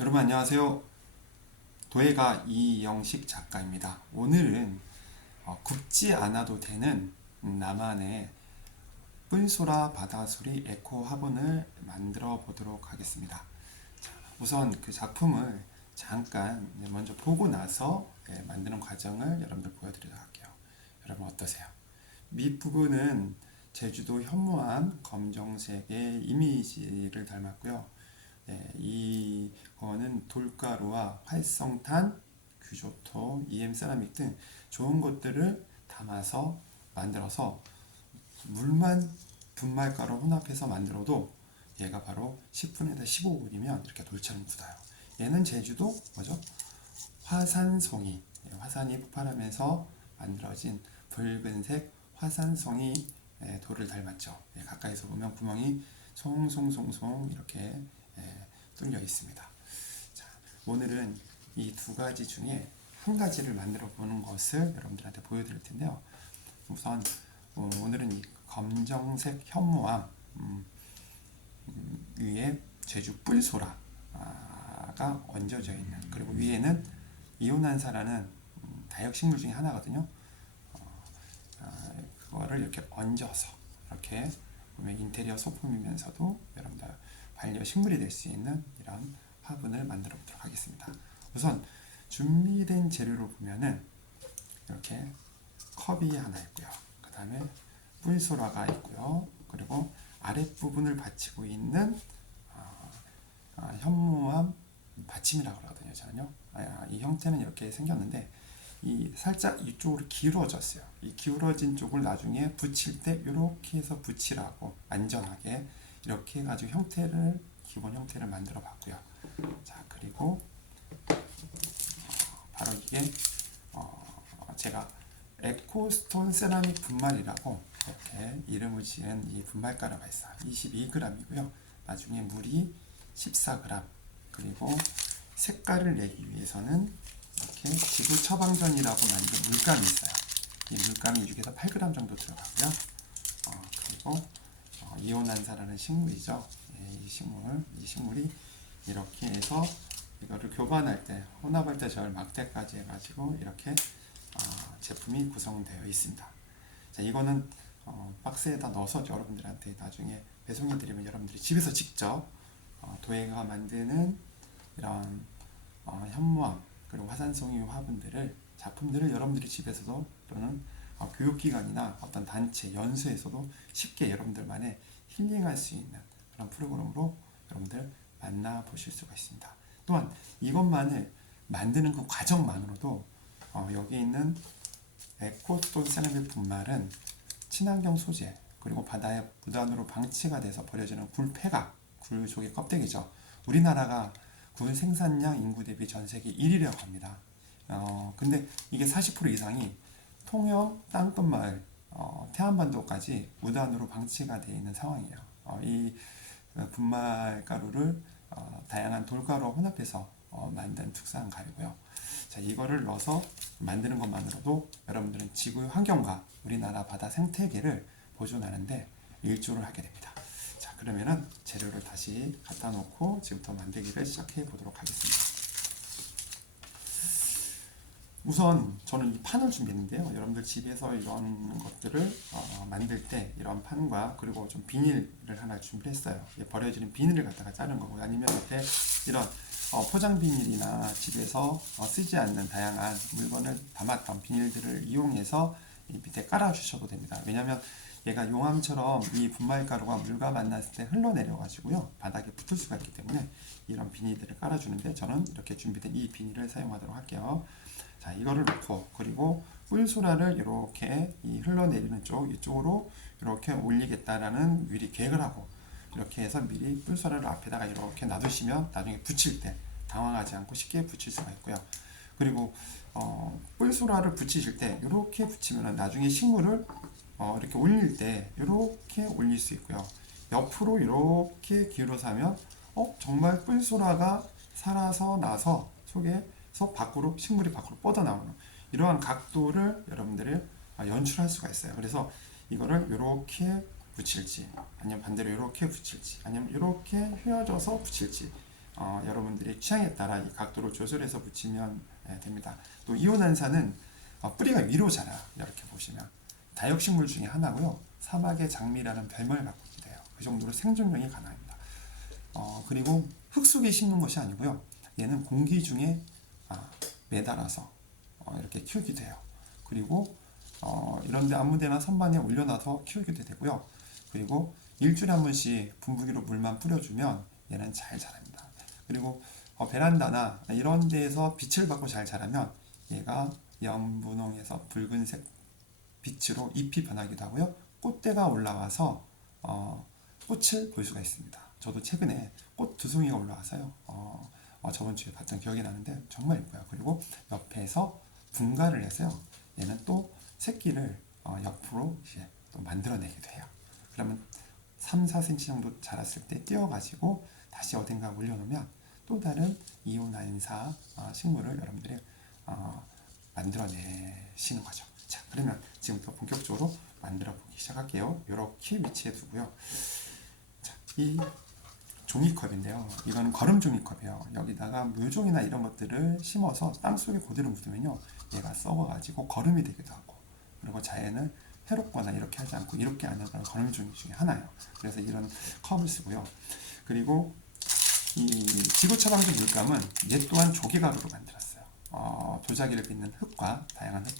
여러분 안녕하세요. 도예가 이영식 작가입니다. 오늘은 굽지 않아도 되는 나만의 뿔소라 바다소리 에코 화분을 만들어 보도록 하겠습니다. 자, 우선 그 작품을 잠깐 먼저 보고 나서 만드는 과정을 여러분들 보여드리도록 할게요. 여러분 어떠세요? 밑부분은 제주도 현무암 검정색의 이미지를 닮았고요. 이거는 돌가루와 활성탄, 규조토, EM 세라믹 등 좋은 것들을 담아서 만들어서 물만 분말가루 혼합해서 만들어도 얘가 바로 10분에서 15분이면 이렇게 돌처럼 굳어요. 얘는 제주도 뭐죠? 화산송이, 화산이 폭발하면서 만들어진 붉은색 화산송이 돌을 닮았죠. 가까이서 보면 구멍이 송송송송 이렇게 뚫려 있습니다. 자, 오늘은 이 두 가지 중에 한 가지를 만들어 보는 것을 여러분들한테 보여드릴 텐데요. 우선 오늘은 이 검정색 현무암 위에 제주 뿔소라가 얹어져 있는, 그리고 위에는 이온한사라는 다육식물 중에 하나거든요. 그거를 이렇게 얹어서 이렇게 보면 인테리어 소품이면서도 여러분들 반려식물이 될 수 있는 이런 화분을 만들어 보도록 하겠습니다. 우선 준비된 재료로 보면은 이렇게 컵이 하나 있고요. 그 다음에 뿔소라가 있고요. 그리고 아랫부분을 받치고 있는 현무암 받침이라고 그러거든요. 저는요. 이 형태는 이렇게 생겼는데 이 살짝 이쪽으로 기울어졌어요. 이 기울어진 쪽을 나중에 붙일 때 이렇게 해서 붙이라고 안전하게 이렇게 해가지고 형태를 기본 형태를 만들어 봤고요. 자, 그리고 바로 이게 제가 에코스톤 세라믹 분말이라고 이렇게 이름을 지은 이 분말가루가 있어요. 22g이고요. 나중에 물이 14g. 그리고 색깔을 내기 위해서는 이렇게 지구 처방전이라고 만든 물감이 있어요. 이 물감이 6에서 8g 정도 들어가고요. 그리고 이온한사라는 식물이죠. 이 식물이 이렇게 해서 이거를 교반할 때, 혼합할 때 저걸 막대까지 해가지고 이렇게 제품이 구성되어 있습니다. 자, 이거는 박스에다 넣어서 여러분들한테 나중에 배송해드리면 여러분들이 집에서 직접 도예가 만드는 이런 현무암 그리고 화산송이 화분들을 작품들을 여러분들이 집에서도 또는 교육기관이나 어떤 단체 연수에서도 쉽게 여러분들만의 힐링할 수 있는 그런 프로그램으로 여러분들 만나보실 수가 있습니다. 또한 이것만을 만드는 그 과정만으로도 여기 있는 에코스톤 세라믹 분말은 친환경 소재, 그리고 바다에 무단으로 방치가 돼서 버려지는 굴폐각, 굴족의 껍데기죠. 우리나라가 굴 생산량 인구 대비 전 세계 1위라고 합니다. 근데 이게 40% 이상이 통영, 땅끝마을, 태안반도까지 무단으로 방치가 되어 있는 상황이에요. 이 분말 가루를 다양한 돌가루와 혼합해서 만든 특수한 가루고요. 자, 이거를 넣어서 만드는 것만으로도 여러분들은 지구 환경과 우리나라 바다 생태계를 보존하는데 일조를 하게 됩니다. 자, 그러면은 재료를 다시 갖다 놓고 지금부터 만들기를 시작해 보도록 하겠습니다. 우선 저는 이 판을 준비했는데요. 여러분들 집에서 이런 것들을 만들 때 이런 판과 그리고 좀 비닐을 하나 준비했어요. 버려지는 비닐을 갖다가 자른 거고, 아니면 옆에 이런 포장 비닐이나 집에서 쓰지 않는 다양한 물건을 담았던 비닐들을 이용해서 이 밑에 깔아 주셔도 됩니다. 왜냐하면 얘가 용암처럼 이 분말가루가 물과 만났을 때 흘러내려 가지고요 바닥에 붙을 수가 있기 때문에 이런 비닐들을 깔아 주는데, 저는 이렇게 준비된 이 비닐을 사용하도록 할게요. 자, 이거를 놓고, 그리고 뿔소라를 이렇게 이 흘러내리는 이쪽으로 이렇게 올리겠다라는 미리 계획을 하고, 이렇게 해서 미리 뿔소라를 앞에다가 이렇게 놔두시면 나중에 붙일 때 당황하지 않고 쉽게 붙일 수가 있고요. 그리고 뿔소라를 붙이실 때 이렇게 붙이면 나중에 식물을 이렇게 올릴 때 이렇게 올릴 수 있고요. 옆으로 이렇게 기울어서 하면 정말 뿔소라가 살아서 나서 속에서 밖으로, 식물이 밖으로 뻗어나오는 이러한 각도를 여러분들이 연출할 수가 있어요. 그래서 이거를 이렇게 붙일지, 아니면 반대로 이렇게 붙일지, 아니면 이렇게 휘어져서 붙일지, 여러분들의 취향에 따라 이 각도를 조절해서 붙이면 됩니다. 또 이온안사는 뿌리가 위로 자라요. 이렇게 보시면 다육식물 중에 하나고요. 사막의 장미라는 별명을 갖고 있기도 해요. 그 정도로 생존력이 가능합니다. 그리고 흙 속에 심는 것이 아니고요. 얘는 공기 중에 매달아서 이렇게 키우기도 해요. 그리고 이런데 아무데나 선반에 올려놔서 키우기도 되고요. 그리고 일주일에 한 번씩 분무기로 물만 뿌려주면 얘는 잘 자랍니다. 그리고 베란다나 이런 데에서 빛을 받고 잘 자라면 얘가 연분홍에서 붉은색 빛으로 잎이 변하기도 하고요. 꽃대가 올라와서 꽃을 볼 수가 있습니다. 저도 최근에 꽃 두 송이가 올라와서요. 저번 주에 봤던 기억이 나는데 정말 예뻐요. 그리고 옆에서 분갈을 해서요. 얘는 또 새끼를 옆으로 이제 또 만들어내기도 해요. 그러면 3, 4cm 정도 자랐을 때 띄어가지고 다시 어딘가 올려놓으면 또 다른 이온안사 식물을 여러분들이 만들어내시는 거죠. 자, 그러면 지금부터 본격적으로 만들어 보기 시작할게요. 이렇게 위치해 두고요. 자, 이 종이컵인데요. 이거는 거름 종이컵이에요. 여기다가 묘종이나 이런 것들을 심어서 땅속에 그대로 묻으면요. 얘가 썩어가지고 거름이 되기도 하고, 그리고 자연을 해롭거나 이렇게 하지 않고 이렇게 안 하는 거름 종이 중에 하나예요. 그래서 이런 컵을 쓰고요. 그리고 이 지구 처방전 물감은 얘 또한 조개가루로 만들었어요. 도자기를 빚는 흙과 다양한 흙,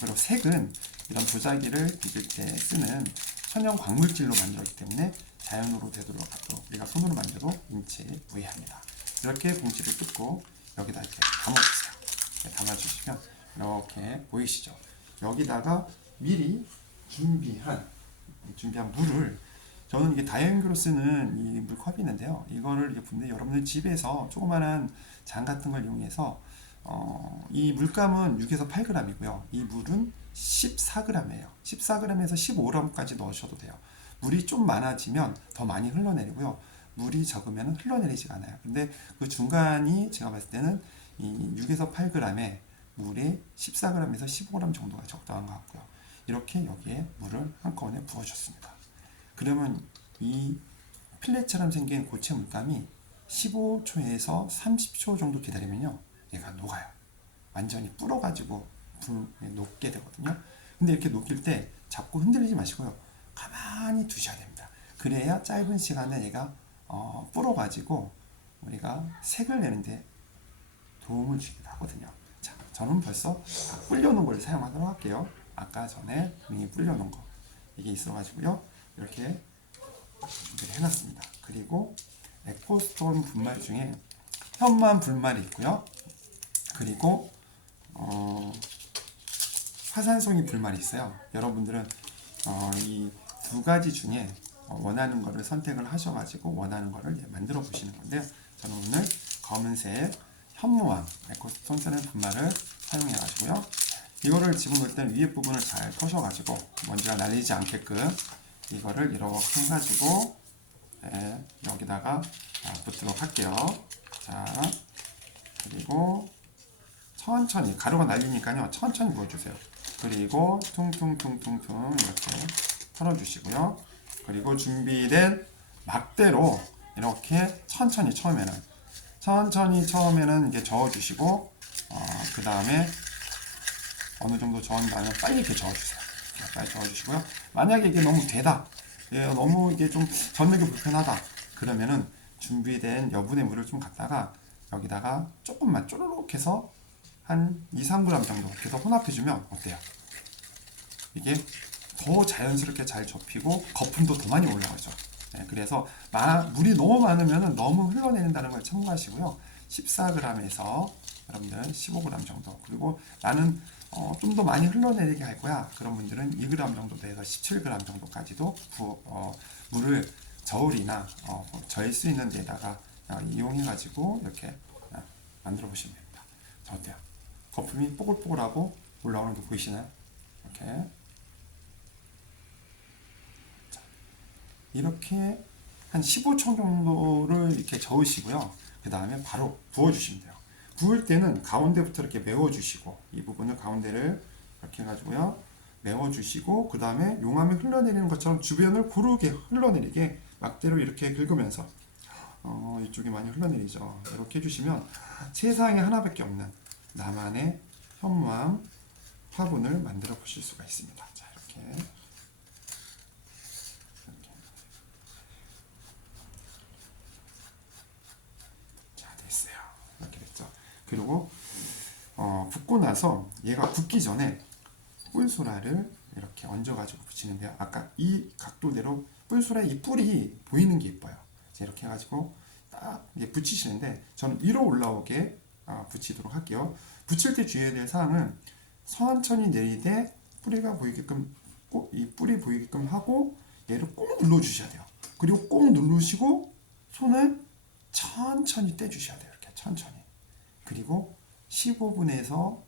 그리고 색은 이런 도자기를 빚을 때 쓰는 천연 광물질로 만들었기 때문에 자연으로 되도록 우리가 손으로 만들고 인체에 무해합니다. 이렇게 봉지를 뜯고 여기다 이렇게 담아주세요. 이렇게 담아주시면 이렇게 보이시죠? 여기다가 미리 준비한 물을, 저는 이게 다이어인으로 쓰는 이 물컵이 있는데요. 이거를 이렇게 붓는데 여러분들 집에서 조그만한 장 같은 걸 이용해서 이 물감은 6에서 8g이고요. 이 물은 14g이에요. 14g에서 15g까지 넣으셔도 돼요. 물이 좀 많아지면 더 많이 흘러내리고요. 물이 적으면 흘러내리지가 않아요. 근데 그 중간이 제가 봤을 때는 이 6에서 8g에 물에 14g에서 15g 정도가 적당한 것 같고요. 이렇게 여기에 물을 한꺼번에 부어줬습니다. 그러면 이 필렛처럼 생긴 고체 물감이 15초에서 30초 정도 기다리면요. 얘가 녹아요. 완전히 불어가지고 녹게 되거든요. 근데 이렇게 녹일 때 자꾸 흔들리지 마시고요. 가만히 두셔야 됩니다. 그래야 짧은 시간에 얘가 불어가지고 우리가 색을 내는데 도움을 주기도 하거든요. 자, 저는 벌써 불려놓은 걸 사용하도록 할게요. 아까 전에 이미 불려놓은 거 이게 있어가지고요. 이렇게 준비를 해놨습니다. 그리고 에코스톤 분말 중에 현무암 분말이 있고요. 그리고 화산송이 불말이 있어요. 여러분들은 이 두 가지 중에 원하는 거를 선택을 하셔가지고 원하는 거를 만들어 보시는 건데요. 저는 오늘 검은색 현무암 에코스톤 세라믹 분말을 사용해 가지고요. 이거를 집어넣을 때는 위에 부분을 잘 터셔가지고 먼지가 날리지 않게끔 이거를 이렇게 해가지고 여기다가 붓도록 할게요. 자, 그리고 천천히, 가루가 날리니까요 천천히 부어주세요. 그리고 퉁퉁퉁퉁퉁 이렇게 털어주시고요. 그리고 준비된 막대로 이렇게 천천히 처음에는 이게 저어주시고 그 다음에 어느 정도 저은 다음에 빨리 이렇게 저어주세요. 빨리 저어주시고요. 만약에 이게 너무 되다, 너무 이게 좀 젓는 게 불편하다, 그러면은 준비된 여분의 물을 좀 갖다가 여기다가 조금만 쪼르륵 해서 한 2, 3g 정도 해서 혼합해주면 어때요? 이게 더 자연스럽게 잘 접히고 거품도 더 많이 올라오죠. 그래서 물이 너무 많으면 너무 흘러내린다는 걸 참고하시고요. 14g에서 여러분들은 15g 정도, 그리고 나는 좀 더 많이 흘러내리게 할 거야, 그런 분들은 2g 정도 돼서 17g 정도까지도 물을 저울이나 저일 수 있는 데다가 이용해 가지고 이렇게 만들어 보시면 됩니다. 자, 어때요? 거품이 뽀글뽀글하고 올라오는 게 보이시나요? 이렇게. 자, 이렇게 한 15초 정도를 이렇게 저으시고요. 그 다음에 바로 부어주시면 돼요. 부을 때는 가운데부터 이렇게 메워주시고, 이 부분을 가운데를 이렇게 해가지고요. 메워주시고, 그 다음에 용암이 흘러내리는 것처럼 주변을 고르게 흘러내리게 막대로 이렇게 긁으면서 이쪽에 많이 흘러내리죠. 이렇게 해주시면 세상에 하나밖에 없는 나만의 현무암 화분을 만들어 보실 수가 있습니다. 자, 이렇게. 자, 됐어요. 이렇게 됐죠. 그리고 붓고 나서 얘가 굳기 전에 뿔소라를 이렇게 얹어가지고 붙이는데요. 아까 이 각도대로 뿔소라 이 뿔이 보이는 게 예뻐요. 이렇게 해가지고 딱 붙이시는데 저는 위로 올라오게 붙이도록 할게요. 붙일 때 주의해야 될 사항은 천천히 내리되 뿌리가 보이게끔 이 뿔이 보이게끔 하고 얘를 꼭 눌러주셔야 돼요. 그리고 꼭 누르시고 손을 천천히 떼주셔야 돼요. 이렇게 천천히. 그리고 15분에서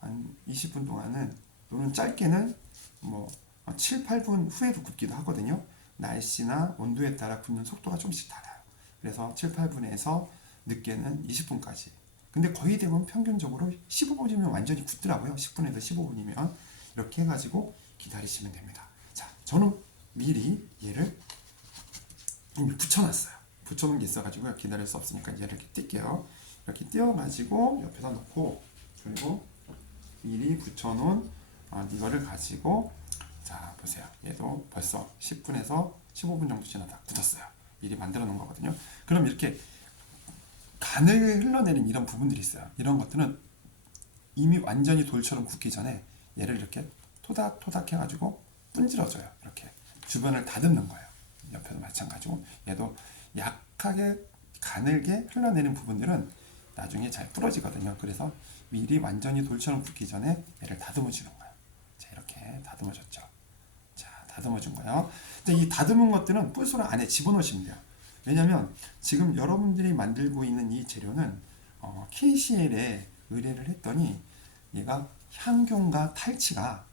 한 20분 동안은 또는 짧게는 뭐 7, 8분 후에도 굽기도 하거든요. 날씨나 온도에 따라 굽는 속도가 조금씩 달라요. 그래서 7, 8분에서 늦게는 20분까지. 근데 거의 대부분 평균적으로 15분이면 완전히 굳더라고요. 10분에서 15분이면. 이렇게 해가지고 기다리시면 됩니다. 자, 저는 미리 얘를 이미 붙여놨어요. 붙여놓은 게 있어가지고 기다릴 수 없으니까 얘를 이렇게 띄게요. 이렇게 띄워가지고 옆에다 놓고 그리고 미리 붙여놓은 이거를 가지고 자 보세요. 얘도 벌써 10분에서 15분 정도 지나다 굳었어요. 미리 만들어 놓은 거거든요. 그럼 이렇게 가늘게 흘러내린 이런 부분들이 있어요. 이런 것들은 이미 완전히 돌처럼 굳기 전에 얘를 이렇게 토닥토닥 해가지고 분질러줘요. 이렇게 주변을 다듬는 거예요. 옆에도 마찬가지고 얘도 약하게 가늘게 흘러내린 부분들은 나중에 잘 부러지거든요. 그래서 미리 완전히 돌처럼 굳기 전에 얘를 다듬어 주는 거예요. 자, 이렇게 다듬어 줬죠. 자, 다듬어 준 거예요. 이 다듬은 것들은 뿔소라 안에 집어넣으시면 돼요. 왜냐면 지금 여러분들이 만들고 있는 이 재료는 KCL에 의뢰를 했더니 얘가 향균과 탈취가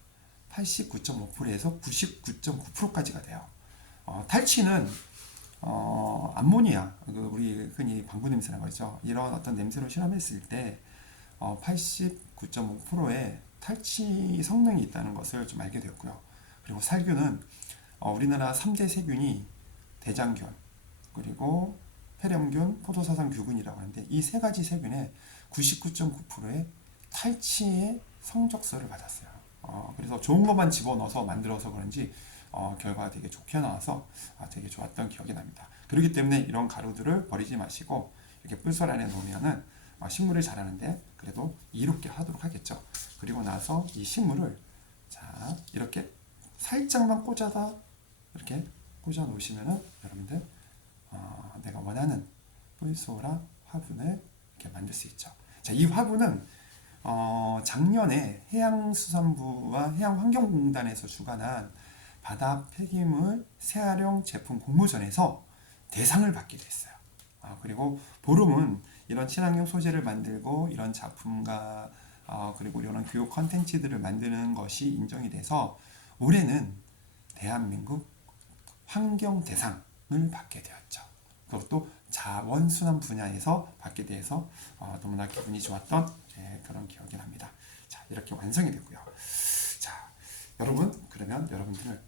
89.5%에서 99.9%까지가 돼요. 탈취는 암모니아, 우리 흔히 방구 냄새라고 하죠. 이런 어떤 냄새로 실험했을 때 89.5%의 탈취 성능이 있다는 것을 좀 알게 되었고요. 그리고 살균은 우리나라 3대 세균이 대장균, 그리고 폐렴균, 포도사상규균이라고 하는데 이 세 가지 세균의 99.9%의 탈취의 성적서를 받았어요. 그래서 좋은 것만 집어넣어서 만들어서 그런지 결과가 되게 좋게 나와서 되게 좋았던 기억이 납니다. 그렇기 때문에 이런 가루들을 버리지 마시고 이렇게 뿔소라 안에 놓으면은 식물을 자라는데 그래도 이롭게 하도록 하겠죠. 그리고 나서 이 식물을 자 이렇게 살짝만 꽂아다 이렇게 꽂아 놓으시면은 여러분들 내가 원하는 뿔소라 화분을 이렇게 만들 수 있죠. 자, 이 화분은 작년에 해양수산부와 해양환경공단에서 주관한 바다 폐기물 재활용 제품 공모전에서 대상을 받기도 했어요. 그리고 보름은 이런 친환경 소재를 만들고 이런 작품과 그리고 이런 교육 컨텐츠들을 만드는 것이 인정이 돼서 올해는 대한민국 환경대상을 받게 되었죠. 그것도 자원순환 분야에서 받게 돼서 너무나 기분이 좋았던 그런 기억이 납니다. 자, 이렇게 완성이 되고요. 자, 여러분 그러면 여러분들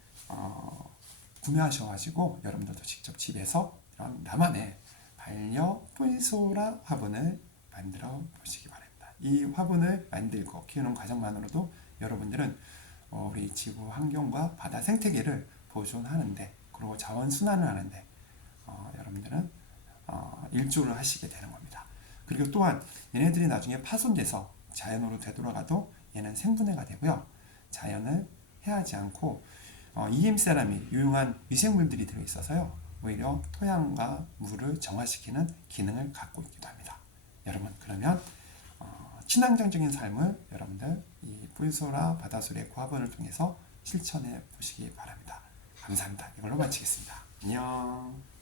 구매하셔가지고 여러분들도 직접 집에서 이런 나만의 반려 뿔소라 화분을 만들어 보시기 바랍니다. 이 화분을 만들고 키우는 과정만으로도 여러분들은 우리 지구 환경과 바다 생태계를 보존하는데 그리고 자원 순환을 하는데 여러분들은 일조를 하시게 되는 겁니다. 그리고 또한 얘네들이 나중에 파손돼서 자연으로 되돌아가도 얘는 생분해가 되고요. 자연을 해하지 않고 EM 세라믹 유용한 미생물들이 들어있어서요. 오히려 토양과 물을 정화시키는 기능을 갖고 있기도 합니다. 여러분 그러면 친환경적인 삶을 여러분들 이 뿔소라 바다소리의 화분을 통해서 실천해 보시기 바랍니다. 감사합니다. 이걸로 마치겠습니다. 안녕.